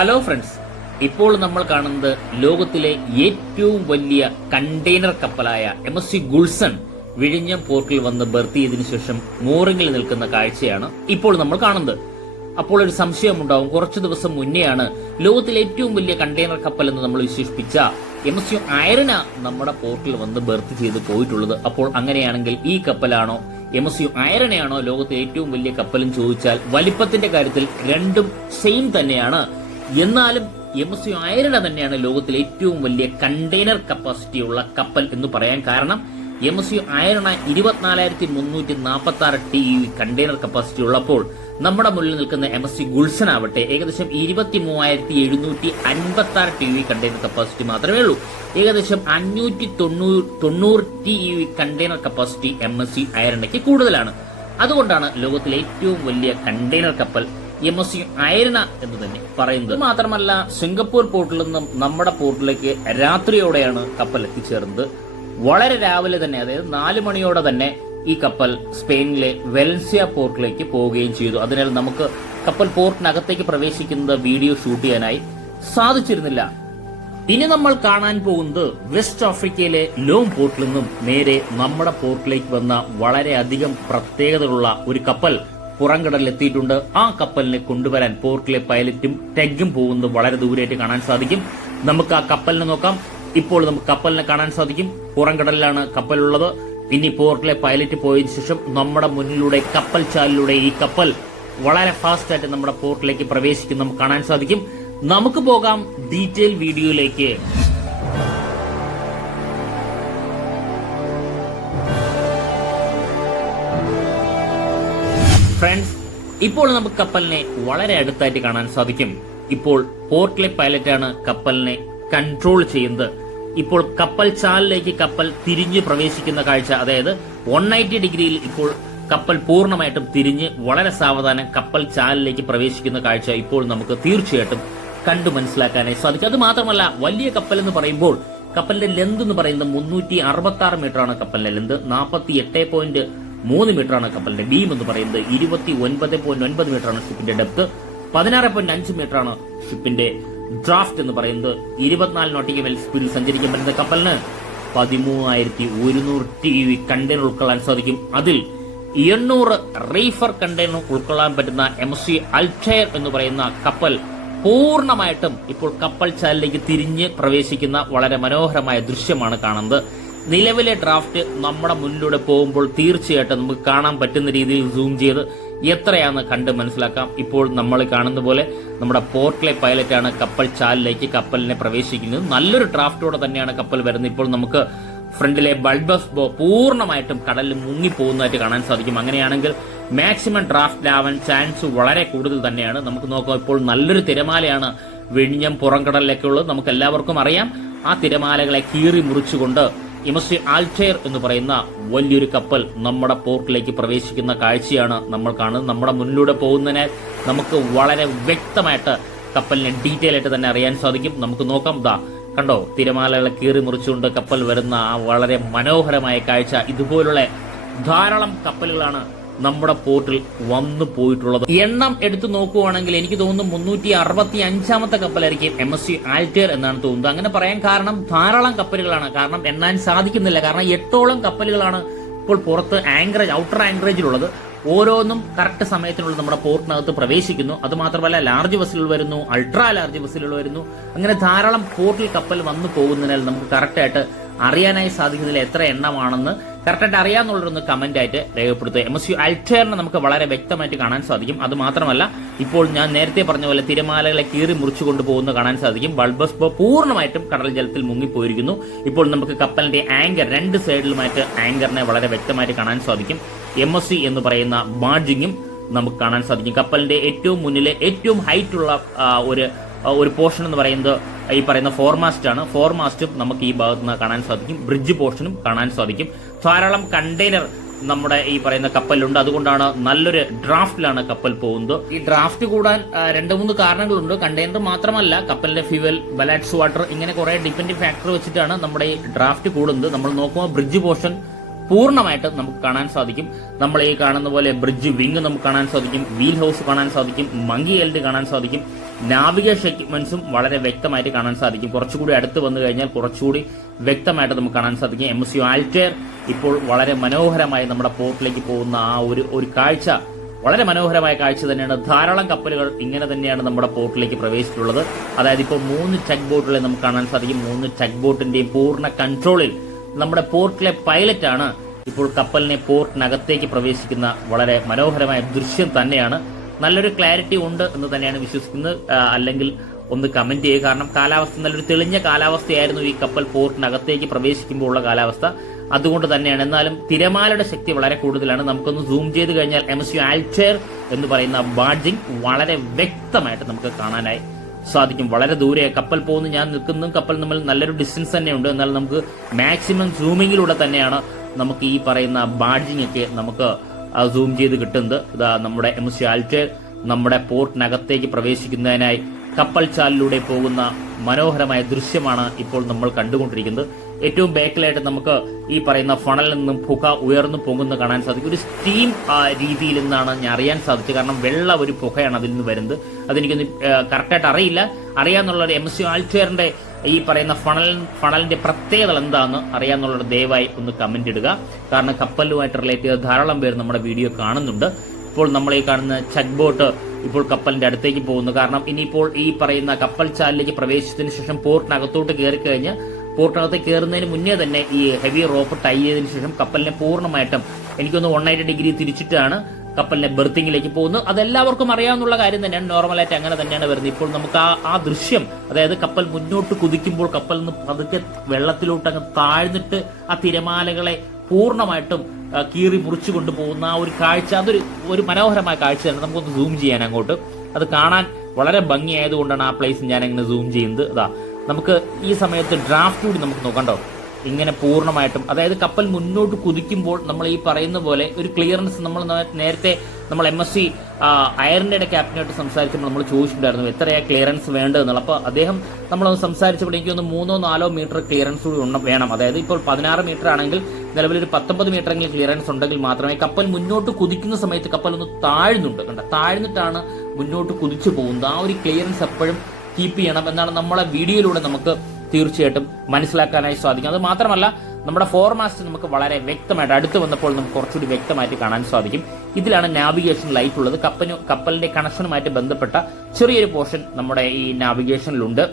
Hello friends, ഇപ്പോൾ നമ്മൾ കാണുന്നത് ലോകത്തിലെ ഏറ്റവും വലിയ കണ്ടെയ്നർ കപ്പലായ MSC ഗുൾസൺ വിഴിഞ്ഞം പോർട്ടിൽ വന്ന് ബർത്ത് ചെയ്തതിനു ശേഷം mooringൽ നിൽക്കുന്ന കാഴ്ചയാണ് ഇപ്പോൾ നമ്മൾ കാണുന്നത്. അപ്പോൾ ഒരു സംശയമുണ്ടാവും, കുറച്ചു ദിവസം മുന്നെയാണ് ലോകത്തിലെ ഏറ്റവും വലിയ കണ്ടെയ്നർ കപ്പൽ എന്ന് നമ്മൾ വിശേഷിപ്പിച്ച MSC ഐറന നമ്മുടെ പോർട്ടിൽ വന്ന് ബർത്ത് ചെയ്ത് പോയിട്ടുള്ളത്. അപ്പോൾ അങ്ങനെയാണെങ്കിൽ ഈ കപ്പലാണോ MSC ഐറനയാണോ ലോകത്തെ ഏറ്റവും വലിയ കപ്പലും ചോദിച്ചാൽ വലിപ്പത്തിന്റെ കാര്യത്തിൽ രണ്ടും സെയിം തന്നെയാണ്. എന്നാലും MSC ഐറന തന്നെയാണ് ലോകത്തിലെ ഏറ്റവും വലിയ കണ്ടെയ്നർ കപ്പാസിറ്റി ഉള്ള കപ്പൽ എന്ന് പറയാൻ കാരണം MSC ഐറന 24,346 TEU കണ്ടെയ്നർ കപ്പാസിറ്റി ഉള്ളപ്പോൾ നമ്മുടെ മുന്നിൽ നിൽക്കുന്ന MSC ഗുൾസൺ ആവട്ടെ ഏകദേശം 23,756 TEU കണ്ടെയ്നർ കപ്പാസിറ്റി മാത്രമേ ഉള്ളൂ. ഏകദേശം 590 TEU കണ്ടെയ്നർ കപ്പാസിറ്റി MSC ഐറനയ്ക്ക് കൂടുതലാണ്. അതുകൊണ്ടാണ് ലോകത്തിലെ ഏറ്റവും വലിയ കണ്ടെയ്നർ കപ്പൽ MSC ഐറന എന്ന് തന്നെ പറയുന്നത്. മാത്രമല്ല, സിംഗപ്പൂർ പോർട്ടിൽ നിന്നും നമ്മുടെ പോർട്ടിലേക്ക് രാത്രിയോടെയാണ് കപ്പൽ എത്തിച്ചേർന്നത്. വളരെ രാവിലെ തന്നെ, അതായത് 4 മണിയോടെ തന്നെ ഈ കപ്പൽ സ്പെയിനിലെ വെലൻസിയ പോർട്ടിലേക്ക് പോവുകയും ചെയ്തു. അതിനാൽ നമുക്ക് കപ്പൽ പോർട്ടിനകത്തേക്ക് പ്രവേശിക്കുന്നത് വീഡിയോ ഷൂട്ട് ചെയ്യാനായി സാധിച്ചിരുന്നില്ല. ഇനി നമ്മൾ കാണാൻ പോകുന്നത് വെസ്റ്റ് ആഫ്രിക്കയിലെ ലോങ് പോർട്ടിൽ നിന്നും നേരെ നമ്മുടെ പോർട്ടിലേക്ക് വന്ന വളരെയധികം പ്രത്യേകതകളുള്ള ഒരു കപ്പൽ പുറംകടലിൽ എത്തിയിട്ടുണ്ട്. ആ കപ്പലിനെ കൊണ്ടുവരാൻ പോർട്ടിലെ പൈലറ്റും ടെഗും പോകുന്നത് വളരെ ദൂരെയായിട്ട് കാണാൻ സാധിക്കും. നമുക്ക് ആ കപ്പലിനെ നോക്കാം. ഇപ്പോൾ നമുക്ക് കപ്പലിനെ കാണാൻ സാധിക്കും. പുറംകടലിലാണ് കപ്പലുള്ളത്. ഇനി പോർട്ടിലെ പൈലറ്റ് പോയതിനു ശേഷം നമ്മുടെ മുന്നിലൂടെ കപ്പൽ ചാലിലൂടെ ഈ കപ്പൽ വളരെ ഫാസ്റ്റ് ആയിട്ട് നമ്മുടെ പോർട്ടിലേക്ക് പ്രവേശിക്കും നമുക്ക് കാണാൻ സാധിക്കും. നമുക്ക് പോകാം ഡീറ്റെയിൽ വീഡിയോയിലേക്ക്. ഫ്രണ്ട്സ്, ഇപ്പോൾ നമുക്ക് കപ്പലിനെ വളരെ അടുത്തായിട്ട് കാണാൻ സാധിക്കും. ഇപ്പോൾ പോർട്ടിലെ പൈലറ്റാണ് കപ്പലിനെ കൺട്രോൾ ചെയ്യുന്നത്. ഇപ്പോൾ കപ്പൽ ചാലിലേക്ക് കപ്പൽ തിരിഞ്ഞ് പ്രവേശിക്കുന്ന കാഴ്ച, അതായത് 180 ഡിഗ്രിയിൽ ഇപ്പോൾ കപ്പൽ പൂർണ്ണമായിട്ടും തിരിഞ്ഞ് വളരെ സാവധാനം കപ്പൽ ചാലിലേക്ക് പ്രവേശിക്കുന്ന കാഴ്ച ഇപ്പോൾ നമുക്ക് തീർച്ചയായിട്ടും കണ്ടു മനസ്സിലാക്കാനായി സാധിക്കും. അത് മാത്രമല്ല, വലിയ കപ്പൽ എന്ന് പറയുമ്പോൾ കപ്പലിന്റെ ലെന്ത് എന്ന് പറയുന്നത് 366 മീറ്ററാണ് കപ്പലിന്റെ ലെന്ത്. 48.3 മീറ്ററാണ് കപ്പലിന്റെ ബീം എന്ന് പറയുന്നത്. 29.9 മീറ്ററാണ് ഷിപ്പിന്റെ ഡെപ്ത്. 16.5 മീറ്ററാണ് ഷിപ്പിന്റെ ഡ്രാഫ്റ്റ് എന്ന് പറയുന്നത്. 24 നോട്ടിക്കൽ മൈൽ സ്പീഡിൽ സഞ്ചരിക്കാൻ പറ്റുന്ന കപ്പലിന് 13,100 TEU കണ്ടെയ്നർ ഉൾക്കൊള്ളാൻ സാധിക്കും. അതിൽ 800 റീഫർ കണ്ടെയ്നർ ഉൾക്കൊള്ളാൻ പറ്റുന്ന MSC അൾട്ടയർ എന്ന് പറയുന്ന കപ്പൽ പൂർണ്ണമായിട്ടും ഇപ്പോൾ കപ്പൽ ചാലിലേക്ക് തിരിഞ്ഞ് പ്രവേശിക്കുന്ന വളരെ മനോഹരമായ ദൃശ്യമാണ് കാണുന്നത്. നിലവിലെ ഡ്രാഫ്റ്റ് നമ്മുടെ മുന്നിലൂടെ പോകുമ്പോൾ തീർച്ചയായിട്ടും നമുക്ക് കാണാൻ പറ്റുന്ന രീതിയിൽ സൂം ചെയ്ത് എത്രയാണെന്ന് കണ്ട് മനസ്സിലാക്കാം. ഇപ്പോൾ നമ്മൾ കാണുന്ന പോലെ നമ്മുടെ പോർട്ടിലെ പൈലറ്റാണ് കപ്പൽ ചാലിലേക്ക് കപ്പലിനെ പ്രവേശിക്കുന്നത്. നല്ലൊരു ഡ്രാഫ്റ്റോടെ തന്നെയാണ് കപ്പൽ വരുന്നത്. ഇപ്പോൾ നമുക്ക് ഫ്രണ്ടിലെ ബൾബസ് ബോ പൂർണ്ണമായിട്ടും കടലിൽ മുങ്ങിപ്പോകുന്നതായിട്ട് കാണാൻ സാധിക്കും. അങ്ങനെയാണെങ്കിൽ മാക്സിമം ഡ്രാഫ്റ്റിലാവാൻ ചാൻസ് വളരെ കൂടുതൽ തന്നെയാണ്. നമുക്ക് നോക്കാം, ഇപ്പോൾ നല്ലൊരു തിരമാലയാണ് വിഴിഞ്ഞം പുറംകടലിലേക്ക് ഉള്ളത്. നമുക്ക് എല്ലാവർക്കും അറിയാം. ആ തിരമാലകളെ കീറി മുറിച്ചുകൊണ്ട് MSC അൾട്ടയർ എന്ന് പറയുന്ന വലിയൊരു കപ്പൽ നമ്മുടെ പോർട്ടിലേക്ക് പ്രവേശിക്കുന്ന കാഴ്ചയാണ് നമ്മൾ കാണുന്നത്. നമ്മുടെ മുന്നിലൂടെ പോകുന്നതിനാൽ നമുക്ക് വളരെ വ്യക്തമായിട്ട് കപ്പലിനെ ഡീറ്റെയിൽ ആയിട്ട് തന്നെ അറിയാൻ സാധിക്കും. നമുക്ക് നോക്കാം. കണ്ടോ, തിരമാലകളെ കീറി മുറിച്ചുകൊണ്ട് കപ്പൽ വരുന്ന ആ വളരെ മനോഹരമായ കാഴ്ച. ഇതുപോലുള്ള ധാരാളം കപ്പലുകളാണ് നമ്മുടെ പോർട്ടിൽ വന്നു പോയിട്ടുള്ളത്. എണ്ണം എടുത്തു നോക്കുവാണെങ്കിൽ എനിക്ക് തോന്നുന്നു 365ാമത്തെ കപ്പലായിരിക്കും MSC അൾട്ടയർ എന്നാണ് തോന്നുന്നത്. അങ്ങനെ പറയാൻ കാരണം ധാരാളം കപ്പലുകളാണ്. കാരണം എണ്ണാൻ സാധിക്കുന്നില്ല. കാരണം 8ഓളം കപ്പലുകളാണ് ഇപ്പോൾ പുറത്ത് ഔട്ടർ ആങ്കറേജിലുള്ളത്. ഓരോന്നും കറക്റ്റ് സമയത്തിനുള്ള നമ്മുടെ പോർട്ടിനകത്ത് പ്രവേശിക്കുന്നു. അത് മാത്രമല്ല, ലാർജ് വെസലുകൾ വരുന്നു, അൾട്രാ ലാർജ് വെസലുകൾ വരുന്നു. അങ്ങനെ ധാരാളം പോർട്ടിൽ കപ്പൽ വന്നു പോകുന്നതിനാൽ നമുക്ക് കറക്റ്റായിട്ട് അറിയാനായി സാധിക്കുന്നില്ല എത്ര എണ്ണമാണെന്ന്. കറക്റ്റായിട്ട് അറിയാന്നുള്ളൊന്ന് കമന്റ് ആയിട്ട് രേഖപ്പെടുത്തുക. MSC അൾട്ടയറിനെ നമുക്ക് വളരെ വ്യക്തമായിട്ട് കാണാൻ സാധിക്കും. അത് മാത്രമല്ല, ഇപ്പോൾ ഞാൻ നേരത്തെ പറഞ്ഞ പോലെ തിരമാലകളെ കീറി മുറിച്ചു കൊണ്ടുപോകുന്ന കാണാൻ സാധിക്കും. ബൾബസ് ബോ പൂർണ്ണമായിട്ടും കടൽ ജലത്തിൽ മുങ്ങിപ്പോയിരിക്കുന്നു. ഇപ്പോൾ നമുക്ക് കപ്പലിന്റെ ആങ്കർ രണ്ട് സൈഡിലുമായിട്ട് ആങ്കറിനെ വളരെ വ്യക്തമായിട്ട് കാണാൻ സാധിക്കും. MSC എന്ന് പറയുന്ന ബാഡ്ജിങ്ങും നമുക്ക് കാണാൻ സാധിക്കും. കപ്പലിന്റെ ഏറ്റവും മുന്നിലെ ഏറ്റവും ഹൈറ്റ് ഉള്ള ഒരു പോർഷൻ എന്ന് പറയുന്നത് ഈ പറയുന്ന ഫോർമാസ്റ്റ് ആണ്. ഫോർമാസ്റ്റും നമുക്ക് ഈ ഭാഗത്ത് നിന്ന് കാണാൻ സാധിക്കും. ബ്രിഡ്ജ് പോർഷനും കാണാൻ സാധിക്കും. ധാരാളം കണ്ടെയ്നർ നമ്മുടെ ഈ പറയുന്ന കപ്പലിലുണ്ട്. അതുകൊണ്ടാണ് നല്ലൊരു ഡ്രാഫ്റ്റിലാണ് കപ്പൽ പോകുന്നത്. ഈ ഡ്രാഫ്റ്റ് കൂടാൻ 2-3 കാരണങ്ങളുണ്ട്. കണ്ടെയ്നർ മാത്രമല്ല, കപ്പലിന്റെ ഫ്യൂവൽ, ബലാറ്റ്സ് വാട്ടർ, ഇങ്ങനെ കുറെ ഡിപ്പെൻഡിങ് ഫാക്ടർ വെച്ചിട്ടാണ് നമ്മുടെ ഈ ഡ്രാഫ്റ്റ് കൂടുന്നത്. നമ്മൾ നോക്കുമ്പോൾ ബ്രിഡ്ജ് പോർഷൻ പൂർണ്ണമായിട്ട് നമുക്ക് കാണാൻ സാധിക്കും. നമ്മൾ ഈ കാണുന്ന പോലെ ബ്രിഡ്ജ് വിങ് നമുക്ക് കാണാൻ സാധിക്കും, വീൽ ഹൗസ് കാണാൻ സാധിക്കും, മങ്കി എൽഡ് കാണാൻ സാധിക്കും, നാവിഗേഷൻ എക്യുപ്മെന്റ്സും വളരെ വ്യക്തമായിട്ട് കാണാൻ സാധിക്കും. കുറച്ചുകൂടി അടുത്ത് വന്നു കഴിഞ്ഞാൽ കുറച്ചുകൂടി വ്യക്തമായിട്ട് നമുക്ക് കാണാൻ സാധിക്കും. MSC ആൾട്ടയർ ഇപ്പോൾ വളരെ മനോഹരമായി നമ്മുടെ പോർട്ടിലേക്ക് പോകുന്ന ആ ഒരു കാഴ്ച വളരെ മനോഹരമായ കാഴ്ച തന്നെയാണ്. ധാരാളം കപ്പലുകൾ ഇങ്ങനെ തന്നെയാണ് നമ്മുടെ പോർട്ടിലേക്ക് പ്രവേശിച്ചിട്ടുള്ളത്. അതായത് ഇപ്പോൾ 3 ചെക്ക് ബോട്ടുകളെ നമുക്ക് കാണാൻ സാധിക്കും. 3 ചെക്ക് ബോട്ടിന്റെയും പൂർണ്ണ കൺട്രോളിൽ നമ്മുടെ പോർട്ടിലെ പൈലറ്റാണ് ഇപ്പോൾ കപ്പലിനെ പോർട്ടിനകത്തേക്ക് പ്രവേശിക്കുന്ന വളരെ മനോഹരമായ ദൃശ്യം തന്നെയാണ്. നല്ലൊരു ക്ലാരിറ്റി ഉണ്ട് എന്ന് തന്നെയാണ് വിശ്വസിക്കുന്നത്. അല്ലെങ്കിൽ ഒന്ന് കമന്റ് ചെയ്യുക. കാരണം കാലാവസ്ഥ നല്ലൊരു തെളിഞ്ഞ കാലാവസ്ഥയായിരുന്നു ഈ കപ്പൽ പോർട്ടിനകത്തേക്ക് പ്രവേശിക്കുമ്പോൾ ഉള്ള കാലാവസ്ഥ. അതുകൊണ്ട് തന്നെയാണ്. എന്നാലും തിരമാലയുടെ ശക്തി വളരെ കൂടുതലാണ്. നമുക്കൊന്ന് സൂം ചെയ്ത് കഴിഞ്ഞാൽ MSC ആൾട്ടയർ എന്ന് പറയുന്ന ബാഡ്ജിങ് വളരെ വ്യക്തമായിട്ട് നമുക്ക് കാണാനായി സാധിക്കും. വളരെ ദൂരെ കപ്പൽ പോകുന്നു, ഞാൻ നിൽക്കുന്നു, കപ്പൽ തമ്മിൽ നല്ലൊരു ഡിസ്റ്റൻസ് തന്നെയുണ്ട്. എന്നാൽ നമുക്ക് മാക്സിമം സൂമിങ്ങിലൂടെ തന്നെയാണ് നമുക്ക് ഈ പറയുന്ന ബാഡ്ജിങ് ഒക്കെ നമുക്ക് സൂം ചെയ്ത് കിട്ടുന്നത്. ഇതാ നമ്മുടെ MSC ആൾട്ടയർ നമ്മുടെ പോർട്ടിനകത്തേക്ക് പ്രവേശിക്കുന്നതിനായി കപ്പൽ ചാലിലൂടെ പോകുന്ന മനോഹരമായ ദൃശ്യമാണ് ഇപ്പോൾ നമ്മൾ കണ്ടുകൊണ്ടിരിക്കുന്നത്. ഏറ്റവും ബാക്കിലായിട്ട് നമുക്ക് ഈ പറയുന്ന ഫണലിൽ നിന്നും പുക ഉയർന്നു പോകുന്ന കാണാൻ സാധിക്കും. ഒരു സ്റ്റീം രീതിയിൽ നിന്നാണ് ഞാൻ അറിയാൻ സാധിച്ചത്. കാരണം വെള്ള ഒരു പുകയാണ് അതിൽ നിന്ന് വരുന്നത്. അതെനിക്കൊന്ന് കറക്റ്റായിട്ട് അറിയില്ല. അറിയാന്നുള്ള MSC ആൾട്ടയറിന്റെ ഈ പറയുന്ന ഫണലിന്റെ പ്രത്യേകത എന്താണെന്ന് അറിയാന്നുള്ളത് ദയവായി ഒന്ന് കമന്റ് ഇടുക. കാരണം കപ്പലുമായിട്ട് റിലേറ്റ് ചെയ്ത ധാരാളം പേര് നമ്മുടെ വീഡിയോ കാണുന്നുണ്ട്. ഇപ്പോൾ നമ്മൾ ഈ കാണുന്ന ചെക്ക് ബോട്ട് ഇപ്പോൾ കപ്പലിന്റെ അടുത്തേക്ക് പോകുന്നു. കാരണം ഇനിയിപ്പോൾ ഈ പറയുന്ന കപ്പൽ ചാലിലേക്ക് പ്രവേശിച്ചതിന് ശേഷം പോർട്ടിനകത്തോട്ട് കയറി കഴിഞ്ഞ് പോർട്ടിനകത്ത് കയറുന്നതിന് മുന്നേ തന്നെ ഈ ഹെവി റോപ്പ് ടൈ ചെയ്തതിനു ശേഷം കപ്പലിനെ പൂർണ്ണമായിട്ടും എനിക്കൊന്ന് 180 ഡിഗ്രി തിരിച്ചിട്ടാണ് കപ്പലിനെ ബെർത്തിങ്ങിലേക്ക് പോകുന്നത്. അതെല്ലാവർക്കും അറിയാവുന്ന കാര്യം തന്നെയാണ്. നോർമലായിട്ട് അങ്ങനെ തന്നെയാണ് വരുന്നത്. ഇപ്പോൾ നമുക്ക് ആ ദൃശ്യം, അതായത് കപ്പൽ മുന്നോട്ട് കുതിക്കുമ്പോൾ കപ്പൽ നിന്ന് പതുക്കെ വെള്ളത്തിലോട്ട് അങ്ങ് താഴ്ന്നിട്ട് ആ തിരമാലകളെ പൂർണ്ണമായിട്ടും കീറി മുറിച്ചു കൊണ്ടുപോകുന്ന ആ ഒരു കാഴ്ച, അതൊരു മനോഹരമായ കാഴ്ച തന്നെ. നമുക്കൊന്ന് സൂം ചെയ്യാൻ അങ്ങോട്ട്. അത് കാണാൻ വളരെ ഭംഗിയായതുകൊണ്ടാണ് ആ പ്ലേസ് ഞാൻ അങ്ങനെ സൂം ചെയ്യുന്നത്. അതാ നമുക്ക് ഈ സമയത്ത് ഡ്രാഫ്റ്റ് കൂടി നമുക്ക് നോക്കണ്ടോ. ഇങ്ങനെ പൂർണ്ണമായിട്ടും, അതായത് കപ്പൽ മുന്നോട്ട് കുതിക്കുമ്പോൾ നമ്മൾ ഈ പറയുന്ന പോലെ ഒരു ക്ലിയറൻസ് നമ്മൾ നേരത്തെ നമ്മൾ MSC അയറിന്റെ ക്യാപ്റ്റനായിട്ട് സംസാരിച്ചപ്പോൾ നമ്മൾ ചോദിച്ചിട്ടുണ്ടായിരുന്നു എത്രയാ ക്ലിയറൻസ് വേണ്ടതെന്നുള്ള. അപ്പോൾ അദ്ദേഹം നമ്മളൊന്ന് സംസാരിച്ചപ്പോൾ എനിക്കൊന്ന് 3-4 മീറ്റർ ക്ലിയറൻസ് കൂടി വേണം. അതായത് ഇപ്പോൾ 16 മീറ്റർ ആണെങ്കിൽ നിലവിലൊരു 19 മീറ്ററെങ്കിലും ക്ലിയറൻസ് ഉണ്ടെങ്കിൽ മാത്രമേ കപ്പൽ മുന്നോട്ട് കുതിക്കുന്ന സമയത്ത് കപ്പൽ ഒന്ന് താഴ്ന്നുണ്ട്, കണ്ട താഴ്ന്നിട്ടാണ് മുന്നോട്ട് കുതിച്ചു പോകുന്നത്. ആ ഒരു ക്ലിയറൻസ് എപ്പോഴും കീപ്പ് ചെയ്യണം എന്നാണ് നമ്മളെ വീഡിയോയിലൂടെ നമുക്ക് തീർച്ചയായിട്ടും മനസ്സിലാക്കാനായി സാധിക്കും. അത് മാത്രമല്ല നമ്മുടെ ഫോർമാസ്റ്റ് നമുക്ക് വളരെ വ്യക്തമായിട്ട് അടുത്ത് വന്നപ്പോൾ നമുക്ക് കുറച്ചുകൂടി വ്യക്തമായിട്ട് കാണാൻ സാധിക്കും. ഇതിലാണ് നാവിഗേഷൻ ലൈറ്റ് ഉള്ളത്. കപ്പലിന്റെ കണക്ഷനുമായിട്ട് ബന്ധപ്പെട്ട ചെറിയൊരു പോർഷൻ നമ്മുടെ ഈ നാവിഗേഷനിലുണ്ട്.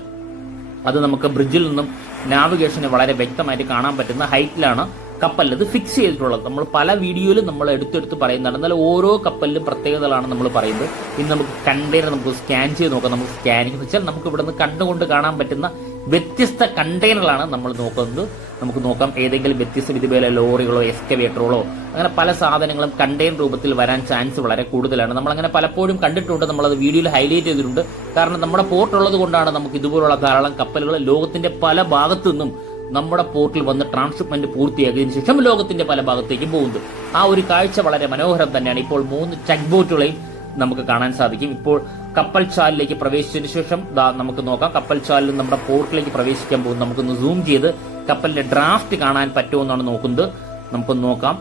അത് നമുക്ക് ബ്രിഡ്ജിൽ നിന്നും നാവിഗേഷന് വളരെ വ്യക്തമായിട്ട് കാണാൻ പറ്റുന്ന ഹൈറ്റിലാണ് കപ്പലിൽ ഇത് ഫിക്സ് ചെയ്തിട്ടുള്ളത്. നമ്മൾ പല വീഡിയോയിലും നമ്മൾ എടുത്തെടുത്ത് പറയുന്നതാണ്. എന്നാൽ ഓരോ കപ്പലിലും പ്രത്യേകതകളാണ് നമ്മൾ പറയുന്നത്. ഇനി നമുക്ക് കണ്ടെയ്നർ നമുക്ക് സ്കാൻ ചെയ്ത് നോക്കാം. നമുക്ക് സ്കാനിങ് എന്ന് വെച്ചാൽ നമുക്ക് ഇവിടെ നിന്ന് കണ്ടുകൊണ്ട് കാണാൻ പറ്റുന്ന വ്യത്യസ്ത കണ്ടെയ്നറുകളാണ് നമ്മൾ നോക്കുന്നത്. നമുക്ക് നോക്കാം ഏതെങ്കിലും വ്യത്യസ്ത ഇതുപോലെ ലോറികളോ എക്സ്കവേറ്ററുകളോ അങ്ങനെ പല സാധനങ്ങളും കണ്ടെയ്നർ രൂപത്തിൽ വരാൻ ചാൻസ് വളരെ കൂടുതലാണ്. നമ്മളങ്ങനെ പലപ്പോഴും കണ്ടിട്ടുണ്ട്, നമ്മളത് വീഡിയോയിൽ ഹൈലൈറ്റ് ചെയ്തിട്ടുണ്ട്. കാരണം നമ്മുടെ പോർട്ട് ഉള്ളത് കൊണ്ടാണ് നമുക്ക് ഇതുപോലുള്ള ധാരാളം കപ്പലുകൾ ലോകത്തിന്റെ പല ഭാഗത്തു നിന്നും നമ്മുടെ പോർട്ടിൽ വന്ന് ട്രാൻസ്ഷിപ്മെന്റ് പൂർത്തിയാക്കിയതിനു ശേഷം ലോകത്തിന്റെ പല ഭാഗത്തേക്കും പോകുന്നത്. ആ ഒരു കാഴ്ച വളരെ മനോഹരം തന്നെയാണ്. ഇപ്പോൾ 3 ചെക്ക് ബോട്ടുകളെയും നമുക്ക് കാണാൻ സാധിക്കും. ഇപ്പോൾ കപ്പൽ ചാലിലേക്ക് പ്രവേശിച്ചതിന് ശേഷം നമുക്ക് നോക്കാം. കപ്പൽ ചാലിൽ നമ്മുടെ പോർട്ടിലേക്ക് പ്രവേശിക്കാൻ പോകും. നമുക്കൊന്ന് സൂം ചെയ്ത് കപ്പലിന്റെ ഡ്രാഫ്റ്റ് കാണാൻ പറ്റുമെന്നാണ് നോക്കുന്നത്. നമുക്കൊന്ന് നോക്കാം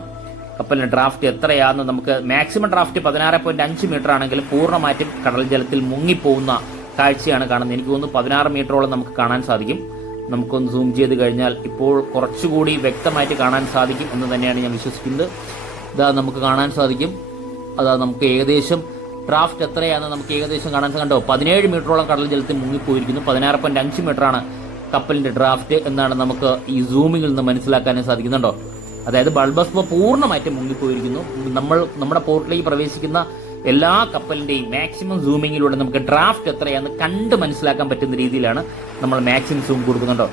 കപ്പലിന്റെ ഡ്രാഫ്റ്റ് എത്രയാണെന്ന്. നമുക്ക് മാക്സിമം ഡ്രാഫ്റ്റ് 16.5 മീറ്റർ ആണെങ്കിലും പൂർണ്ണമായിട്ടും കടൽ ജലത്തിൽ മുങ്ങിപ്പോകുന്ന കാഴ്ചയാണ് കാണുന്നത്. എനിക്ക് തോന്നുന്നു 16 മീറ്ററോളം നമുക്ക് കാണാൻ സാധിക്കും. നമുക്കൊന്ന് സൂം ചെയ്ത് കഴിഞ്ഞാൽ ഇപ്പോൾ കുറച്ചുകൂടി വ്യക്തമായിട്ട് കാണാൻ സാധിക്കും എന്ന് തന്നെയാണ് ഞാൻ വിശ്വസിക്കുന്നത്. ഇതാ നമുക്ക് കാണാൻ സാധിക്കും. അതാ നമുക്ക് ഏകദേശം ഡ്രാഫ്റ്റ് എത്രയാണെന്ന് നമുക്ക് ഏകദേശം കാണാൻ കണ്ടോ. 17 മീറ്ററോളം കടൽ ജലത്തിൽ മുങ്ങിപ്പോയിരിക്കുന്നു. 16.5 മീറ്ററാണ് കപ്പലിന്റെ ഡ്രാഫ്റ്റ് എന്നാണ് നമുക്ക് ഈ സൂമിങ്ങിൽ നിന്ന് മനസ്സിലാക്കാനും സാധിക്കുന്നുണ്ടോ. അതായത് ബൾബസ് പൂർണ്ണമായിട്ട് മുങ്ങിപ്പോയിരിക്കുന്നു. നമ്മുടെ പോർട്ടിലേക്ക് പ്രവേശിക്കുന്ന എല്ലാ കപ്പലിന്റെയും മാക്സിമം സൂമിങ്ങിലൂടെ നമുക്ക് ഡ്രാഫ്റ്റ് എത്രയാണെന്ന് കണ്ട് മനസ്സിലാക്കാൻ പറ്റുന്ന രീതിയിലാണ് നമ്മൾ മാക്സിമം സൂം കൊടുക്കുന്നുണ്ടോ.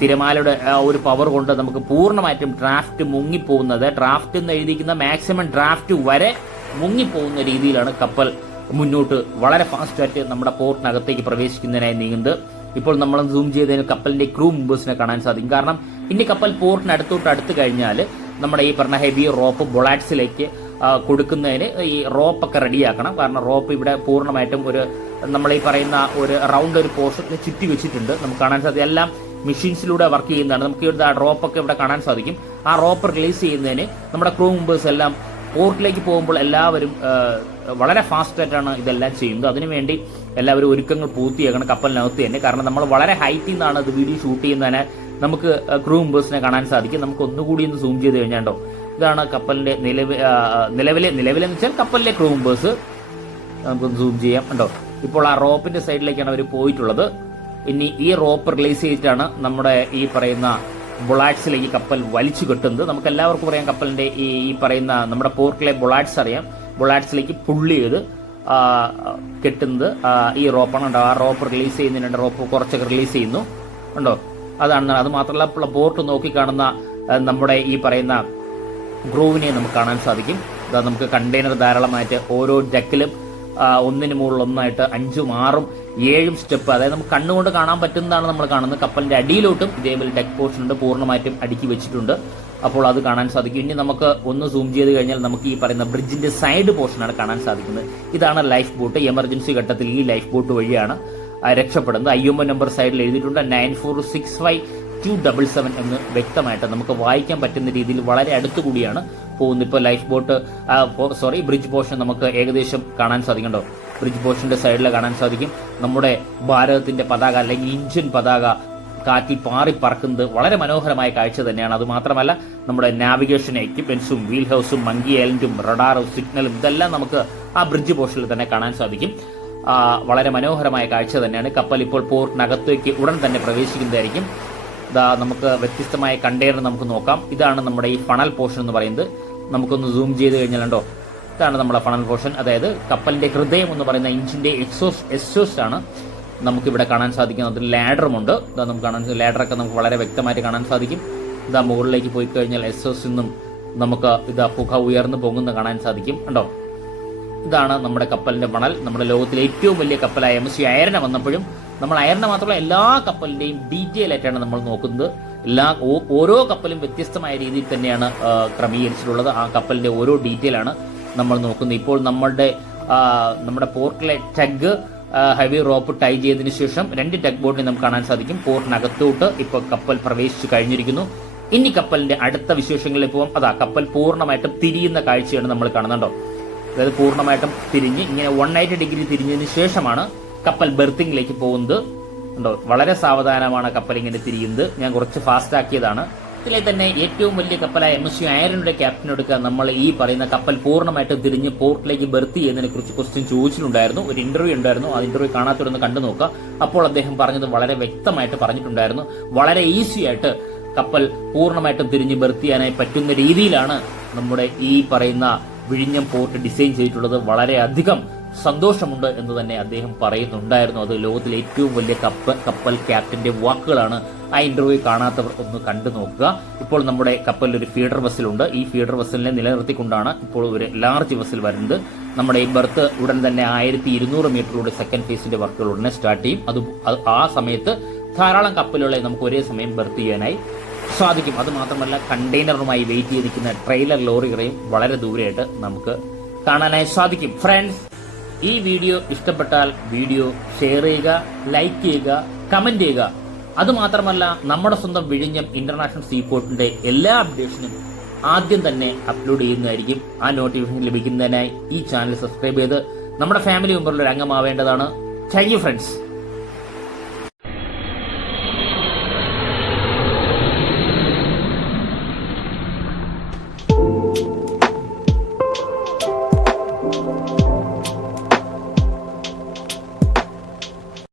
തിരമാലയുടെ ഒരു പവർ കൊണ്ട് നമുക്ക് പൂർണ്ണമായിട്ടും ഡ്രാഫ്റ്റ് മുങ്ങിപ്പോകുന്നത്, ഡ്രാഫ്റ്റ് എന്ന് എഴുതിയിരിക്കുന്ന മാക്സിമം ഡ്രാഫ്റ്റ് വരെ മുങ്ങിപ്പോകുന്ന രീതിയിലാണ് കപ്പൽ മുന്നോട്ട് വളരെ ഫാസ്റ്റായിട്ട് നമ്മുടെ പോർട്ടിനകത്തേക്ക് പ്രവേശിക്കുന്നതിനായി നീങ്ങുന്നത്. ഇപ്പോൾ നമ്മൾ സൂം ചെയ്തതിന് കപ്പലിന്റെ ക്രൂ മെമ്പേഴ്സിനെ കാണാൻ സാധിക്കും. കാരണം ഇനി കപ്പൽ പോർട്ടിന് അടുത്ത് കഴിഞ്ഞാൽ നമ്മുടെ ഈ പറഞ്ഞ ഹെവി റോപ്പ് ബൊളാറ്റ്സിലേക്ക് കൊടുക്കുന്നതിന് ഈ റോപ്പൊക്കെ റെഡിയാക്കണം. കാരണം റോപ്പ് ഇവിടെ പൂർണ്ണമായിട്ടും നമ്മൾ ഈ പറയുന്ന ഒരു റൗണ്ട് ഒരു പോർഷൻ ചുറ്റി വെച്ചിട്ടുണ്ട്. നമുക്ക് കാണാൻ സാധിക്കും എല്ലാം മെഷീൻസിലൂടെ വർക്ക് ചെയ്യുന്നതാണ്. നമുക്ക് ഇവിടെ റോപ്പൊക്കെ ഇവിടെ കാണാൻ സാധിക്കും. ആ റോപ്പ് റിലീസ് ചെയ്യുന്നതിന് നമ്മുടെ ക്രൂ മെമ്പേഴ്സ് എല്ലാം പോർട്ടിലേക്ക് പോകുമ്പോൾ എല്ലാവരും വളരെ ഫാസ്റ്റ് ആയിട്ടാണ് ഇതെല്ലാം ചെയ്യുന്നത്. അതിനുവേണ്ടി എല്ലാവരും ഒരുക്കങ്ങൾ പൂർത്തിയാക്കണം കപ്പലിനകത്ത് തന്നെ. കാരണം നമ്മൾ വളരെ ഹൈറ്റിൽ നിന്നാണ് ഇത് വീഡിയോ ഷൂട്ട് ചെയ്യുന്നതിന് നമുക്ക് ക്രൂ മെമ്പേഴ്സിനെ കാണാൻ സാധിക്കും. നമുക്ക് ഒന്നുകൂടി ഒന്ന് സൂം ചെയ്ത് കഴിഞ്ഞാണ്ടോ, ഇതാണ് കപ്പലിന്റെ നിലവിലെന്ന് വെച്ചാൽ കപ്പലിലെ ക്രൂ മെമ്പേഴ്സ്. നമുക്കൊന്ന് സൂം ചെയ്യാം കണ്ടോ. ഇപ്പോൾ ആ റോപ്പിന്റെ സൈഡിലേക്കാണ് അവർ പോയിട്ടുള്ളത്. ഇനി ഈ റോപ്പ് റിലീസ് ചെയ്തിട്ടാണ് നമ്മുടെ ഈ പറയുന്ന ബൊളാറ്റ്സിലേക്ക് കപ്പൽ വലിച്ചു കെട്ടുന്നത്. നമുക്ക് എല്ലാവർക്കും പറയാം കപ്പലിന്റെ ഈ പറയുന്ന നമ്മുടെ പോർട്ടിലെ ബൊളാറ്റ്സ് അറിയാം. ബൊളാറ്റ്സിലേക്ക് പുള്ളി ചെയ്ത് കെട്ടുന്നത് ഈ റോപ്പാണ്. ഉണ്ടോ, ആ റോപ്പ് റിലീസ് ചെയ്യുന്നതിനുണ്ട്. റോപ്പ് കുറച്ചൊക്കെ റിലീസ് ചെയ്യുന്നു ഉണ്ടോ. അതാണ്. അത് മാത്രമല്ല പോർട്ട് നോക്കി കാണുന്ന നമ്മുടെ ഈ പറയുന്ന ഗ്രൂവിനെ നമുക്ക് കാണാൻ സാധിക്കും. നമുക്ക് കണ്ടെയ്നർ ധാരാളമായിട്ട് ഓരോ ഡെക്കിലും ഒന്നിന് മുകളിൽ ഒന്നായിട്ട് 5ഉം 6ഉം 7ഉം സ്റ്റെപ്പ്, അതായത് നമുക്ക് കണ്ണുകൊണ്ട് കാണാൻ പറ്റുന്നതാണ് നമ്മൾ കാണുന്നത്. കപ്പലിന്റെ അടിയിലോട്ടും ഇതേപോലെ ഡെക്ക് പോർഷൻ ഉണ്ട്, പൂർണ്ണമായിട്ടും അടുക്കി വെച്ചിട്ടുണ്ട്. അപ്പോൾ അത് കാണാൻ സാധിക്കും. ഇനി നമുക്ക് ഒന്ന് സൂം ചെയ്ത് കഴിഞ്ഞാൽ നമുക്ക് ഈ പറയുന്ന ബ്രിഡ്ജിന്റെ സൈഡ് പോർഷനാണ് കാണാൻ സാധിക്കുന്നത്. ഇതാണ് ലൈഫ് ബോട്ട്. എമർജൻസി ഘട്ടത്തിൽ ഈ ലൈഫ് ബോട്ട് വഴിയാണ് രക്ഷപ്പെടുന്നത്. IMO നമ്പർ സൈഡിൽ എഴുതിയിട്ടുണ്ട് 9465 എന്ന് വ്യക്തമായിട്ട് നമുക്ക് വായിക്കാൻ പറ്റുന്ന രീതിയിൽ വളരെ അടുത്തുകൂടിയാണ് പോകുന്നത്. ഇപ്പോൾ ലൈഫ് ബോട്ട് ബ്രിഡ്ജ് പോർഷൻ നമുക്ക് ഏകദേശം കാണാൻ സാധിക്കണ്ടോ. ബ്രിഡ്ജ് പോർഷന്റെ സൈഡിൽ കാണാൻ സാധിക്കും നമ്മുടെ ഭാരതത്തിന്റെ പതാക അല്ലെങ്കിൽ ഇന്ത്യൻ പതാക കാറ്റിൽ പാറി പറക്കുന്നത് വളരെ മനോഹരമായ കാഴ്ച തന്നെയാണ്. അതുമാത്രമല്ല നമ്മുടെ നാവിഗേഷൻ എക്യുപ്മെന്റ്സും വീൽ ഹൗസും മങ്കി ഐലൻഡും റഡാറും സിഗ്നലും ഇതെല്ലാം നമുക്ക് ആ ബ്രിഡ്ജ് പോർഷനിൽ തന്നെ കാണാൻ സാധിക്കും. വളരെ മനോഹരമായ കാഴ്ച തന്നെയാണ്. കപ്പൽ ഇപ്പോൾ പോർട്ടിനകത്തേക്ക് ഉടൻ തന്നെ പ്രവേശിക്കുന്നതായിരിക്കും. നമുക്ക് വ്യത്യസ്തമായ കണ്ടെയ്നർ നമുക്ക് നോക്കാം. ഇതാണ് നമ്മുടെ ഈ ഫണൽ പോർഷൻ എന്ന് പറയുന്നത്. നമുക്കൊന്ന് സൂം ചെയ്ത് കഴിഞ്ഞാലുണ്ടോ, ഇതാണ് നമ്മുടെ ഫണൽ പോർഷൻ. അതായത് കപ്പലിന്റെ ഹൃദയം എന്ന് പറയുന്ന എഞ്ചിന്റെ എക്സോസ്റ്റ് ആണ് നമുക്കിവിടെ കാണാൻ സാധിക്കുന്നത്. ലാഡറുമുണ്ട്. നമുക്ക് കാണാൻ ലാഡറൊക്കെ നമുക്ക് വളരെ വ്യക്തമായിട്ട് കാണാൻ സാധിക്കും. മുകളിലേക്ക് പോയി കഴിഞ്ഞാൽ എക്സോസ്റ്റിൽ നിന്നും നമുക്ക് പുക ഉയർന്നു പൊങ്ങുന്ന കാണാൻ സാധിക്കും കണ്ടോ. ഇതാണ് നമ്മുടെ കപ്പലിന്റെ മണൽ. നമ്മുടെ ലോകത്തിലെ ഏറ്റവും വലിയ കപ്പലായ MSC അയർന വന്നപ്പോഴും നമ്മൾ അയർന മാത്രമല്ല എല്ലാ കപ്പലിന്റെയും ഡീറ്റെയിൽ ആയിട്ടാണ് നമ്മൾ നോക്കുന്നത്. ഓരോ കപ്പലും വ്യത്യസ്തമായ രീതിയിൽ തന്നെയാണ് ക്രമീകരിച്ചിട്ടുള്ളത്. ആ കപ്പലിന്റെ ഓരോ ഡീറ്റെയിൽ ആണ് നമ്മൾ നോക്കുന്നത്. ഇപ്പോൾ നമ്മുടെ പോർട്ടിലെ ടഗ് ഹെവി റോപ്പ് ടൈ ചെയ്തതിനു ശേഷം 2 ടഗ് ബോട്ടിനെ നമുക്ക് കാണാൻ സാധിക്കും. പോർട്ടിനകത്തോട്ട് ഇപ്പോൾ കപ്പൽ പ്രവേശിച്ചു കഴിഞ്ഞിരിക്കുന്നു. ഇനി കപ്പലിന്റെ അടുത്ത വിശേഷങ്ങളിൽ പോകാം. കപ്പൽ പൂർണ്ണമായിട്ടും തിരിയുന്ന കാഴ്ചയാണ് നമ്മൾ കാണുന്നുണ്ടോ. അതായത് പൂർണ്ണമായിട്ടും തിരിഞ്ഞ് ഇങ്ങനെ 180 ഡിഗ്രി തിരിഞ്ഞതിന് ശേഷമാണ് കപ്പൽ ബെർത്തിങ്ങിലേക്ക് പോകുന്നത് ഉണ്ടോ. വളരെ സാവധാനമാണ് കപ്പൽ ഇങ്ങനെ തിരിയുന്നത്. ഞാൻ കുറച്ച് ഫാസ്റ്റ് ആക്കിയതാണ്. ഇതിലെ തന്നെ ഏറ്റവും വലിയ കപ്പലായ MSC അയർനയുടെ ക്യാപ്റ്റനോട് നമ്മൾ ഈ പറയുന്ന കപ്പൽ പൂർണ്ണമായിട്ടും തിരിഞ്ഞ് പോർട്ടിലേക്ക് ബെർത്ത് ചെയ്യുന്നതിനെ കുറിച്ച് ക്വസ്റ്റ്യൻ ചോദിച്ചിട്ടുണ്ടായിരുന്നു. ഒരു ഇന്റർവ്യൂ ഉണ്ടായിരുന്നു. ആ ഇന്റർവ്യൂ കാണാത്തവരൊന്ന് കണ്ടു നോക്കുക. അപ്പോൾ അദ്ദേഹം പറഞ്ഞത് വളരെ വ്യക്തമായിട്ട് പറഞ്ഞിട്ടുണ്ടായിരുന്നു. വളരെ ഈസി ആയിട്ട് കപ്പൽ പൂർണ്ണമായിട്ടും തിരിഞ്ഞ് ബെർത്ത് ചെയ്യാനായി പറ്റുന്ന രീതിയിലാണ് നമ്മുടെ ഈ പറയുന്ന വിഴിഞ്ഞം പോർട്ട് ഡിസൈൻ ചെയ്തിട്ടുള്ളത്. വളരെയധികം സന്തോഷമുണ്ട് എന്ന് തന്നെ അദ്ദേഹം പറയുന്നുണ്ടായിരുന്നു. അത് ലോകത്തിലെ ഏറ്റവും വലിയ കപ്പൽ ക്യാപ്റ്റന്റെ വാക്കുകളാണ്. ആ ഇന്റർവ്യൂ കാണാത്തവർ ഒന്ന് കണ്ടു നോക്കുക. ഇപ്പോൾ നമ്മുടെ കപ്പലിൽ ഒരു ഫീഡർ വെസലുണ്ട്. ഈ ഫീഡർ വെസലിനെ നിലനിർത്തിക്കൊണ്ടാണ് ഇപ്പോൾ ഒരു ലാർജ് വെസൽ വരുന്നത്. നമ്മുടെ ഈ ബെർത്ത് ഉടൻ തന്നെ 1200 മീറ്ററിലൂടെ സെക്കൻഡ് ഫേസിന്റെ വർക്കുകൾ ഉടനെ സ്റ്റാർട്ട് ചെയ്യും. ആ സമയത്ത് ധാരാളം കപ്പലുകളെ നമുക്ക് ഒരേ സമയം ബെർത്ത് ചെയ്യാനായി സാധിക്കും. അത് മാത്രമല്ല കണ്ടെയ്നറുമായി വെയിറ്റ് ചെയ്തിരിക്കുന്ന ട്രെയിലർ ലോറികളെയും വളരെ ദൂരെയായിട്ട് നമുക്ക് കാണാനായി സാധിക്കും. ഫ്രണ്ട്സ്, ഈ വീഡിയോ ഇഷ്ടപ്പെട്ടാൽ വീഡിയോ ഷെയർ ചെയ്യുക, ലൈക്ക് ചെയ്യുക, കമന്റ് ചെയ്യുക. അതുമാത്രമല്ല നമ്മുടെ സ്വന്തം വിഴിഞ്ഞം ഇന്റർനാഷണൽ സീപോർട്ടിന്റെ എല്ലാ അപ്ഡേഷനും ആദ്യം തന്നെ അപ്ലോഡ് ചെയ്യുന്നതായിരിക്കും. ആ നോട്ടിഫിക്കേഷൻ ലഭിക്കുന്നതിനായി ഈ ചാനൽ സബ്സ്ക്രൈബ് ചെയ്ത് നമ്മുടെ ഫാമിലി മെമ്പറിൽ ഒരു അംഗമാവേണ്ടതാണ്. Thank you friends.